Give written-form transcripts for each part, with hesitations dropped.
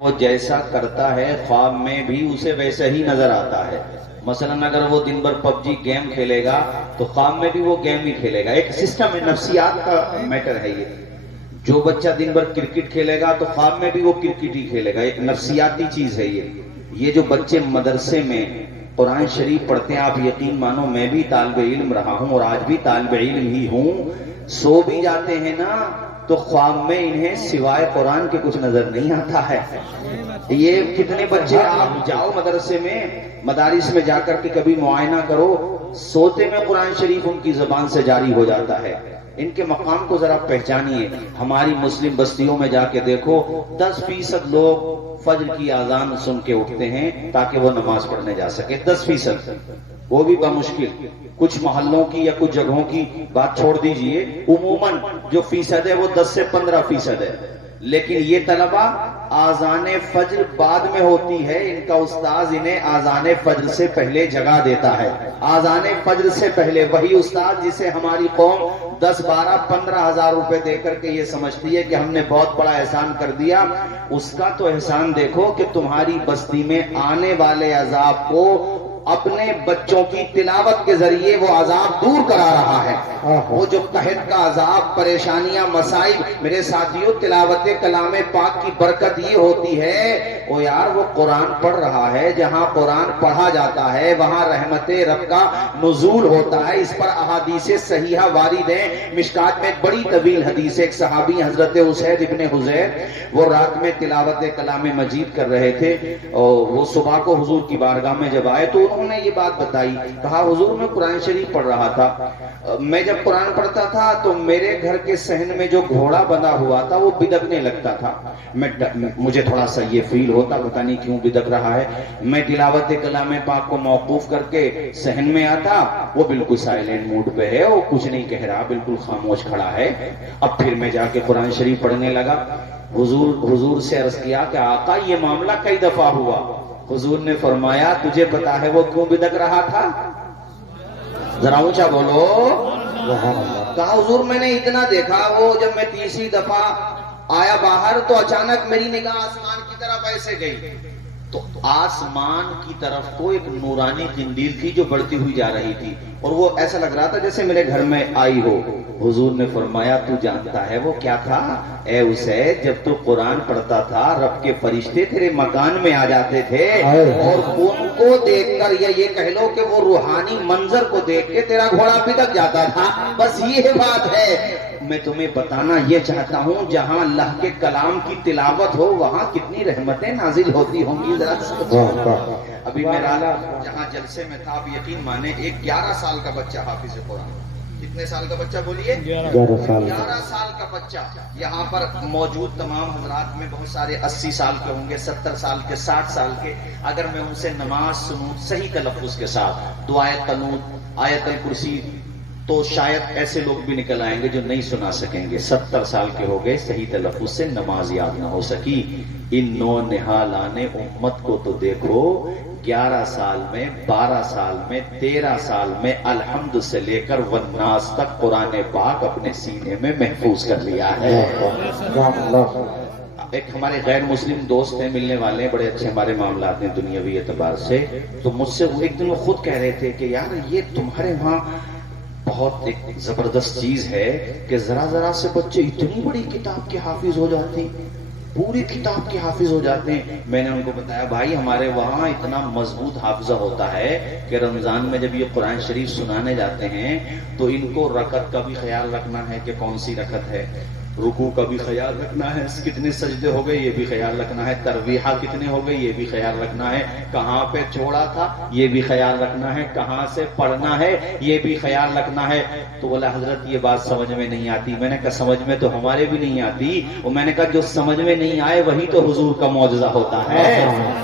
وہ جیسا کرتا ہے خواب میں بھی اسے ویسا ہی نظر آتا ہے. مثلا اگر وہ دن بھر پب جی گیم کھیلے گا تو خواب میں بھی وہ گیم ہی کھیلے گا. ایک سسٹم ہے، نفسیات کا میٹر ہے یہ. جو بچہ دن بھر کرکٹ کھیلے گا تو خواب میں بھی وہ کرکٹ ہی کھیلے گا. ایک نفسیاتی چیز ہے یہ جو بچے مدرسے میں قرآن شریف پڑھتے ہیں، آپ یقین مانو میں بھی طالب علم رہا ہوں اور آج بھی طالب علم ہی ہوں. سو بھی جاتے ہیں نا تو خواب میں انہیں سوائے قرآن کے کچھ نظر نہیں آتا ہے. یہ کتنے بچے، آپ جاؤ مدرسے میں، مدارس میں جا کر کے کبھی معائنہ کرو، سوتے میں قرآن شریف ان کی زبان سے جاری ہو جاتا ہے. ان کے مقام کو ذرا پہچانیے. ہماری مسلم بستیوں میں جا کے دیکھو، 10% لوگ فجر کی اذان سن کے اٹھتے ہیں تاکہ وہ نماز پڑھنے جا سکے. 10%، وہ بھی بمشکل. کچھ محلوں کی یا کچھ جگہوں کی بات چھوڑ دیجئے، عموماً جو فیصد ہے وہ 10 سے 15% ہے. لیکن یہ طلبہ آذان فجر بعد میں ہوتی ہے، ان کا استاذ انہیں آذان فجر سے پہلے جگا دیتا ہے. آذان فجر سے پہلے وہی استاذ جسے ہماری قوم 10 12 15 ہزار روپے دے کر کے یہ سمجھتی ہے کہ ہم نے بہت بڑا احسان کر دیا، اس کا تو احسان دیکھو کہ تمہاری بستی میں آنے والے عذاب کو اپنے بچوں کی تلاوت کے ذریعے وہ عذاب دور کرا رہا ہے. وہ جو قحط کا عذاب، پریشانیاں، مسائل، میرے ساتھیوں تلاوت کلام پاک کی برکت یہ ہوتی ہے وہ یار وہ قرآن پڑھ رہا ہے. جہاں قرآن پڑھا جاتا ہے وہاں رحمت رب کا نزول ہوتا ہے. اس پر احادیث صحیحہ وارد ہیں. مشکات میں ایک بڑی طویل حدیث ہے. ایک صحابی حضرت اسید ابن حضیر، وہ رات میں تلاوت کلام مجید کر رہے تھے اور وہ صبح کو حضور کی بارگاہ میں جب آئے تو انہوں نے یہ بات بتائی. کہا حضور میں قرآن شریف پڑھ رہا تھا، میں جب قرآن پڑھتا تھا تو میرے گھر کے صحن میں جو گھوڑا بندھا ہوا تھا وہ بدکنے لگتا تھا. مجھے تھوڑا سا یہ فیل ہوتا، پتہ نہیں کیوں بدک رہا ہے. میں تلاوت کلام پاک کو موقوف کر کے صحن میں آتا، وہ بالکل سائلنٹ موڈ پہ ہے، وہ کچھ نہیں کہہ رہا، بالکل خاموش کھڑا ہے. اب پھر میں جا کے قرآن شریف پڑھنے لگا. حضور سے عرض کیا کہ آقا یہ معاملہ کئی دفعہ ہوا. حضور نے فرمایا تجھے پتا ہے وہ کیوں بدک رہا تھا؟ ذرا اونچا بولو. کہا حضور میں نے اتنا دیکھا، وہ جب میں تیسری دفعہ آیا باہر تو اچانک میری نگاہ آسمان کی طرف ایسے گئی تو آسمان کی طرف کو ایک نورانی قندیل تھی جو بڑھتی ہوئی جا رہی تھی اور وہ ایسا لگ رہا تھا جیسے میرے گھر میں آئی ہو. حضور نے فرمایا تو جانتا ہے وہ کیا تھا؟ اے اسید، جب تو قرآن پڑھتا تھا رب کے فرشتے تیرے مکان میں آ جاتے تھے اور ان کو دیکھ کر، یا یہ کہہ لو کہ وہ روحانی منظر کو دیکھ کے تیرا گھوڑا بدک جاتا تھا. بس یہ بات ہے. میں تمہیں بتانا یہ چاہتا ہوں جہاں اللہ کے کلام کی تلاوت ہو وہاں کتنی رحمتیں نازل ہوتی ہوں گی. ابھی میرا جہاں جلسے میں تھا، اب یقین مانے ایک 11 سال کا بچہ حافظ قرآن. کتنے سال کا بچہ بولیے؟ 11 سال کا بچہ. یہاں پر موجود تمام حضرات میں بہت سارے 80 سال کے ہوں گے، 70 سال کے، 60 سال کے. اگر میں ان سے نماز سنوں صحیح تلفظ کے ساتھ، دعائے قنوت، آیت الکرسی، تو شاید ایسے لوگ بھی نکل آئیں گے جو نہیں سنا سکیں گے. 70 سال کے ہو گئے، صحیح تلفظ سے نماز یاد نہ ہو سکی. ان نو نہالان امت کو تو دیکھو، 11 سال میں، 12 سال میں، 13 سال میں الحمد سے لے کر والناس تک قرآن پاک اپنے سینے میں محفوظ کر لیا ہے. ایک ہمارے غیر مسلم دوست ہیں، ملنے والے ہیں، بڑے اچھے ہمارے معاملات ہیں دنیاوی اعتبار سے. تو مجھ سے ایک دن وہ خود کہہ رہے تھے کہ یار یہ تمہارے وہاں بہت ایک زبردست چیز ہے کہ ذرا ذرا سے بچے اتنی بڑی کتاب کے حافظ ہو جاتے ہیں، پوری کتاب کے حافظ ہو جاتے ہیں. میں نے ان کو بتایا بھائی ہمارے وہاں اتنا مضبوط حافظہ ہوتا ہے کہ رمضان میں جب یہ قرآن شریف سنانے جاتے ہیں تو ان کو رکعت کا بھی خیال رکھنا ہے کہ کون سی رکعت ہے، رکوع کا بھی خیال رکھنا ہے، کتنے سجدے ہو گئے یہ بھی خیال رکھنا ہے، ترویحہ کتنے ہو گئے یہ بھی خیال رکھنا ہے، کہاں پہ چھوڑا تھا یہ بھی خیال رکھنا ہے، کہاں سے پڑھنا ہے یہ بھی خیال رکھنا ہے. تو بولا حضرت یہ بات سمجھ میں نہیں آتی. میں نے کہا سمجھ میں تو ہمارے بھی نہیں آتی. اور میں نے کہا جو سمجھ میں نہیں آئے وہی تو حضور کا معجزہ ہوتا ہے.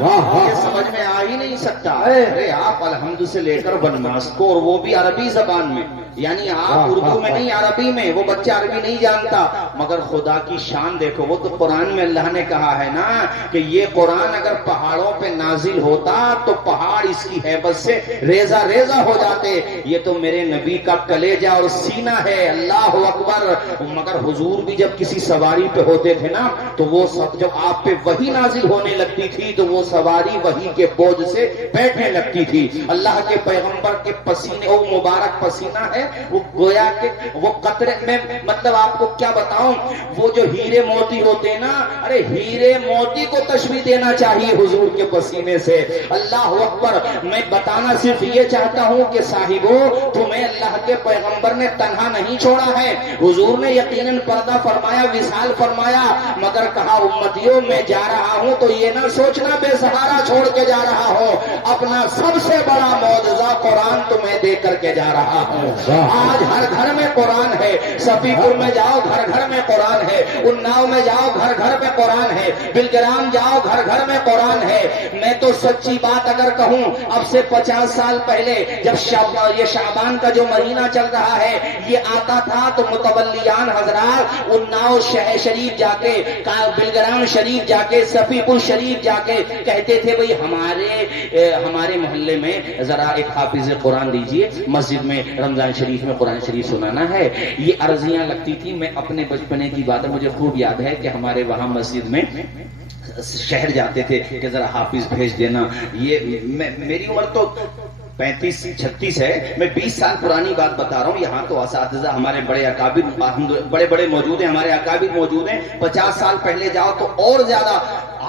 یہ سمجھ میں آ ہی نہیں سکتا. ارے آپ الحمد سے لے کر والناس کو، اور وہ بھی عربی زبان میں، یعنی آپ اردو میں نہیں عربی میں. وہ بچہ عربی نہیں جانتا، مگر خدا کی شان دیکھو، وہ تو قرآن میں اللہ نے کہا ہے نا کہ یہ قرآن اگر پہاڑوں پہ نازل ہوتا تو پہاڑ اس کی ہیبت سے ریزہ ریزہ ہو جاتے. یہ تو میرے نبی کا کلیجہ اور سینہ ہے. اللہ اکبر. مگر حضور بھی جب کسی سواری پہ ہوتے تھے نا تو وہ سب جب آپ پہ وحی نازل ہونے لگتی تھی تو وہ سواری وحی کے بوجھ سے بیٹھنے لگتی تھی. اللہ کے پیغمبر کے پسینے، وہ مبارک پسینہ ہے، وہ گویا کہ وہ قطرے میں، مطلب آپ کو کیا بتاؤں، وہ جو ہیرے موتی ہوتے نا، ارے ہیرے موتی کو تشبیہ دینا چاہیے حضور کے پسینے سے. اللہ اکبر. میں بتانا صرف یہ چاہتا ہوں کہ صاحبو تمہیں اللہ کے پیغمبر نے تنہا نہیں چھوڑا ہے. حضور نے یقیناً پردہ فرمایا، وصال فرمایا، مگر کہا امتیوں میں جا رہا ہوں تو یہ نہ سوچنا بے سہارا چھوڑ کے جا رہا ہوں، اپنا سب سے بڑا معجزہ قرآن تمہیں دے کر کے جا رہا ہوں. آج ہر گھر میں قرآن ہے. صفی پور میں جاؤ گھر گھر میں قرآن ہے، اناؤ میں جاؤ گھر گھر میں قرآن ہے، بلگرام جاؤ گھر گھر میں قرآن ہے. میں تو سچی بات اگر کہوں، اب سے 50 سال پہلے جب یہ شعبان کا جو مہینہ چل رہا ہے یہ آتا تھا تو متولیان حضرات اناؤ شریف جا کے، بلگرام شریف جا کے، صفی پور شریف جا کے کہتے تھے بھئی ہمارے محلے میں ذرا ایک حافظ قرآن دیجئے، مسجد میں رمضان شریف میں قرآن شریف سنانا ہے. یہ عرضیاں لگتی تھی. میں اپنے بچپنے کی بات ہے، مجھے خوب یاد ہے کہ ہمارے وہاں مسجد میں شہر جاتے تھے کہ ذرا حافظ بھیج دینا. یہ میری عمر تو 35-36 ہے، میں 20 سال پرانی بات بتا رہا ہوں. یہاں تو اساتذہ ہمارے بڑے اکابر بڑے موجود ہیں، ہمارے اکابر موجود ہیں. 50 سال پہلے جاؤ تو اور زیادہ.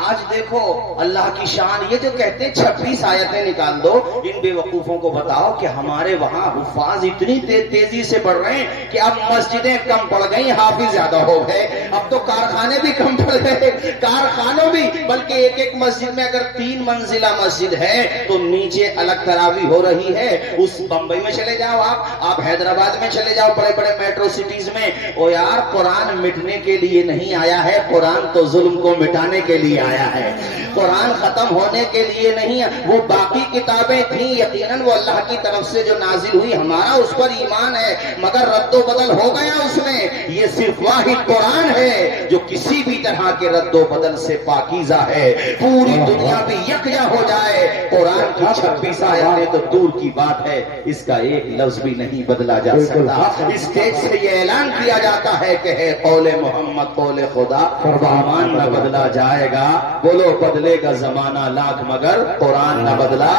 آج دیکھو اللہ کی شان. یہ جو کہتے ہیں 26 آیتیں نکال دو، ان بے وقوفوں کو بتاؤ کہ ہمارے وہاں حفاظ اتنی تیزی سے بڑھ رہے ہیں کہ اب مسجدیں کم پڑ گئی، حافظ زیادہ ہو گئے. اب تو کارخانے بھی کم پڑ گئے، کارخانوں بھی. بلکہ ایک مسجد میں اگر 3 منزلہ مسجد ہے تو نیچے الگ تراویح ہو رہی ہے. اس بمبئی میں چلے جاؤ، آپ حیدرآباد میں چلے جاؤ، بڑے بڑے میٹرو سٹیز میں. او یار قرآن مٹنے کے لیے نہیں آیا ہے، قرآن تو ظلم کو مٹانے کے لیے آیا ہے. قرآن ختم ہونے کے لیے نہیں. وہ باقی کتابیں تھیں یقیناً وہ اللہ کی طرف سے جو نازل ہوئی، ہمارا اس پر ایمان ہے، مگر رد و بدل ہو گیا اس میں. یہ صرف واحد قرآن ہے جو کسی بھی طرح کے رد و بدل سے پاکیزہ ہے. پوری دنیا بھی یکجا ہو جائے، قرآن کی 26 آیتیں تو دور کی بات ہے، اس کا ایک لفظ بھی نہیں بدلا جا سکتا. اسٹیج سے یہ اعلان کیا جاتا ہے کہ ہے قول محمد قول خدا، فرمان نہ بدلا جائے گا. بولو بدلے گا زمانہ لاکھ مگر قرآن نہ بدلا.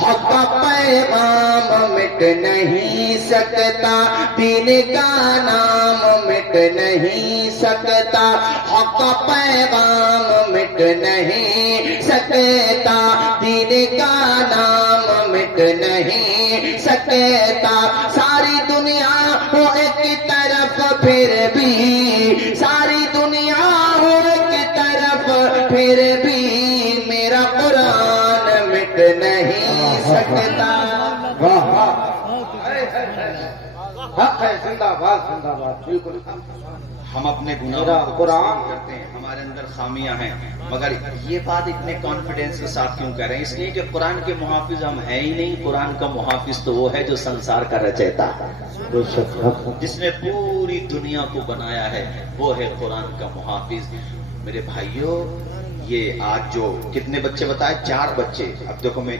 حق کا پیغام مٹ نہیں سکتا، دین کا نام مٹ نہیں سکتا. حق کا پیغام مٹ نہیں سکتا، دین کا نام مٹ نہیں سکتا. ساری دنیا ہو ایک طرف پھر بھی، ساری دنیا ہو ایک طرف پھر بھی میرا قرآن مٹ نہیں سکتا. زندہ باد زندہ باد. بالکل ہم اپنے گناہ قرآن کرتے ہیں، ہمارے اندر خامیاں ہیں، مگر یہ بات اتنے کانفیڈنس کے ساتھ کیوں کہہ رہے ہیں؟ اس لیے کہ قرآن کے محافظ ہم ہیں ہی نہیں. قرآن کا محافظ تو وہ ہے جو سنسار کا رچیتا ہے، جس نے پوری دنیا کو بنایا ہے، وہ ہے قرآن کا محافظ. میرے بھائیوں، یہ آج جو کتنے بچے بتائے؟ 4 بچے. اب دیکھو میں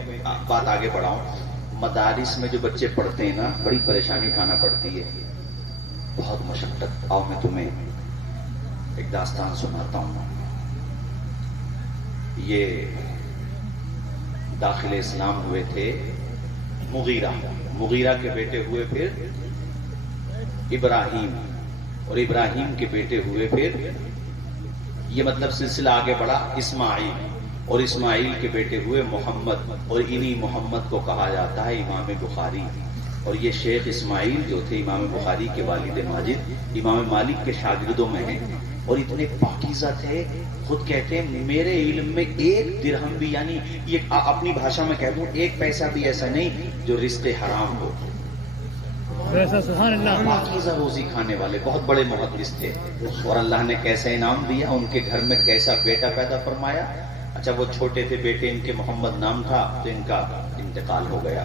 بات آگے بڑھاؤں. مدارس میں جو بچے پڑھتے ہیں نا، بڑی پریشانی اٹھانا پڑتی ہے، بہت مشقت. آؤ میں تمہیں ایک داستان سناتا ہوں. یہ داخل اسلام ہوئے تھے مغیرہ کے بیٹے ہوئے پھر ابراہیم، اور ابراہیم کے بیٹے ہوئے پھر، یہ مطلب سلسلہ آگے بڑھا، اسماعیل، اور اسماعیل کے بیٹے ہوئے محمد، اور انہی محمد کو کہا جاتا ہے امام بخاری. اور یہ شیخ اسماعیل جو تھے امام بخاری کے والد ماجد، امام مالک کے شاگردوں میں ہیں، اور اتنے پاکیزہ تھے. خود کہتے ہیں میرے علم میں 1 درہم بھی، یعنی یہ اپنی بھاشا میں کہہ دوں 1 پیسہ بھی ایسا نہیں جو رزق حرام ہو. پاکیزہ روزی کھانے والے بہت بڑے محدث تھے. اور اللہ نے کیسا انعام دیا، ان کے گھر میں کیسا بیٹا پیدا فرمایا. اچھا وہ چھوٹے تھے بیٹے، ان کے محمد نام تھا، تو ان کا انتقال ہو گیا.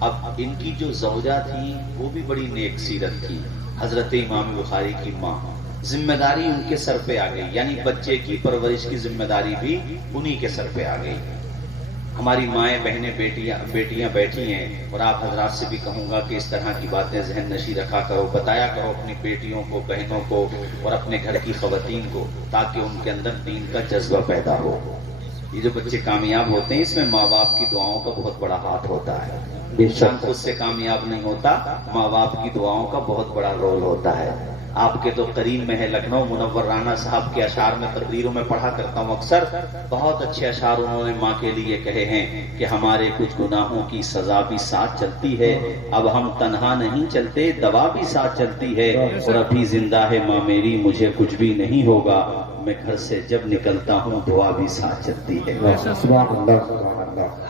اب ان کی جو زوجہ تھی وہ بھی بڑی نیک سیرت تھی، حضرت امام بخاری کی ماں. ذمہ داری ان کے سر پہ آ گئی، یعنی بچے کی پرورش کی ذمہ داری بھی انہی کے سر پہ آ گئی۔ ہماری مائیں بہنیں بیٹیاں بیٹھی ہیں، اور آپ حضرات سے بھی کہوں گا کہ اس طرح کی باتیں ذہن نشی رکھا کرو، بتایا کرو اپنی بیٹیوں کو، بہنوں کو اور اپنے گھر کی خواتین کو، تاکہ ان کے اندر دین کا جذبہ پیدا ہو۔ یہ جو بچے کامیاب ہوتے ہیں اس میں ماں باپ کی دعاؤں کا بہت بڑا ہاتھ ہوتا ہے۔ انسان خود سے کامیاب نہیں ہوتا، ماں باپ کی دعاؤں کا بہت بڑا رول ہوتا ہے۔ آپ کے تو قریب میں ہے لکھنؤ، منور رانا صاحب کے اشعار میں تقریروں میں پڑھا کرتا ہوں اکثر، بہت اچھے اشعار انہوں نے ماں کے لیے کہے ہیں کہ ہمارے کچھ گناہوں کی سزا بھی ساتھ چلتی ہے، اب ہم تنہا نہیں چلتے، دوا بھی ساتھ چلتی ہے، اور ابھی زندہ ہے ماں میری، مجھے کچھ بھی نہیں ہوگا، میں گھر سے جب نکلتا ہوں دعا بھی ساتھ چلتی ہے۔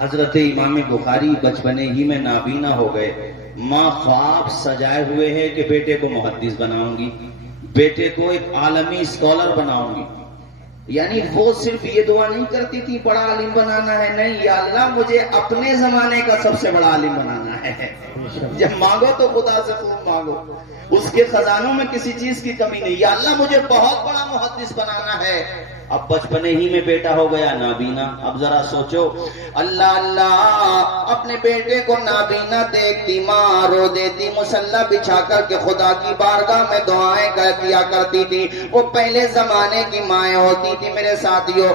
حضرت امام بخاری بچپنے ہی میں نابینا ہو گئے، ماں خواب سجائے ہوئے ہے کہ بیٹے کو محدث بناؤں گی، بیٹے کو ایک عالمی اسکالر بناؤں گی۔ یعنی وہ صرف یہ دعا نہیں کرتی تھی بڑا عالم بنانا ہے، نہیں، یا اللہ مجھے اپنے زمانے کا سب سے بڑا عالم بنانا ہے۔ جب مانگو تو خدا سے خوب مانگو، اس کے خزانوں میں کسی چیز کی کمی نہیں، یا اللہ مجھے بہت بڑا محدث بنانا ہے۔ اب بچپنے ہی میں بیٹا ہو گیا نابینا، اب ذرا سوچو، اللہ اللہ اپنے بیٹے کو نابینا دیکھتی ماں رو دیتی، مصلی بچھا کر کے خدا کی بارگاہ میں دعائیں کیا کرتی تھی۔ وہ پہلے زمانے کی مائیں ہوتی تھی میرے ساتھیوں۔